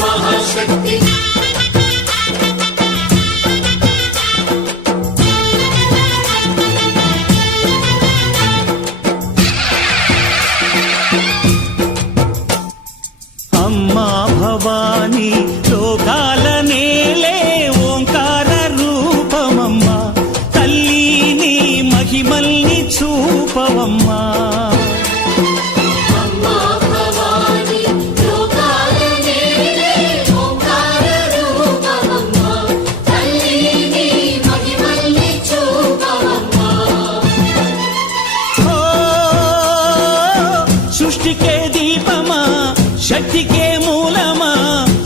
महाशक्ति अम्मा भवानी लोकाल नेले ओंकार रूपमम्मा तल्ली महिमल्नि चूपवम्मा सृष्टि के दीपमा शक्ति के मूलमा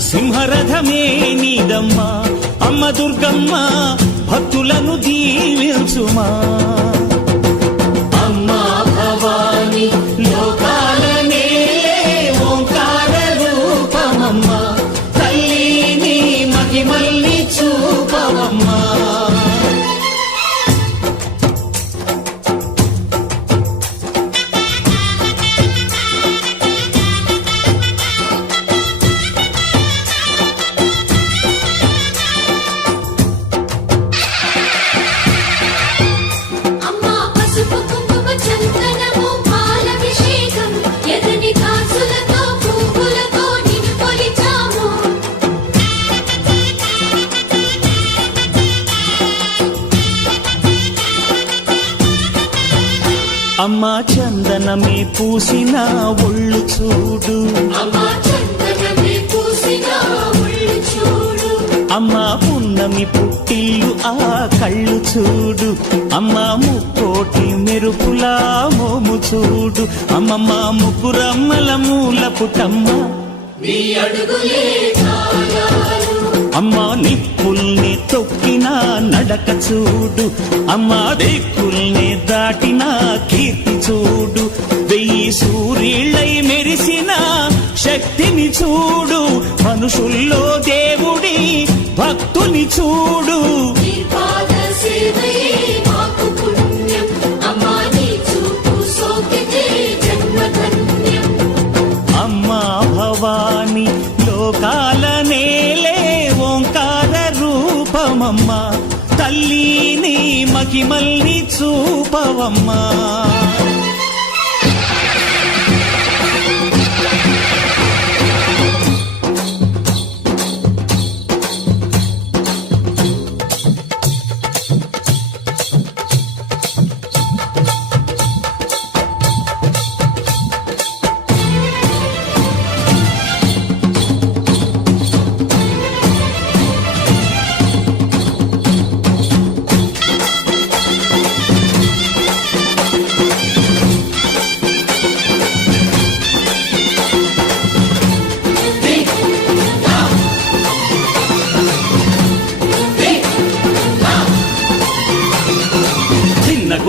सिंहरथमे नीदम्मा अम्म दुर्गम्मा भक्तुలను దీవించుమా अम्मा भवानी लोकाल नेले ओंकार रूपमम्मा तल्ली महिमल्नि చూపవమ్మా అమ్మా చందనమే పూసిన ఒళ్ళు చూడు అమ్మా పున్నమి పుట్టిల్లు ఆ కళ్ళు చూడు అమ్మా ముక్కోటి మెరుపులా మోము చూడు అమ్మమ్మ ముగ్గురమ్మల మూల పుటమ్మ అమ్మా నిప్పుల్ని తొక్కిన నడక చూడు అమ్మా దిక్కుల్ని దాటిన కీర్తి చూడు 1000 సూర్యుళ్ళై మెరిసిన శక్తిని చూడు మనుషుల్లో దేవుడి భక్తుని చూడు అమ్మా భవాని లోకాల నేలే ఓంకార రూపమమ్మా తల్లిని మహిమల్ని చూపవమ్మా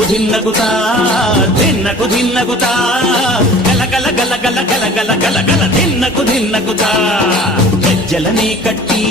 ధిన్నగుతా ధిన్నగుతా గల గల గల గల గల గల గల గల ధిన్నగుతా గజ్జలనే కట్టి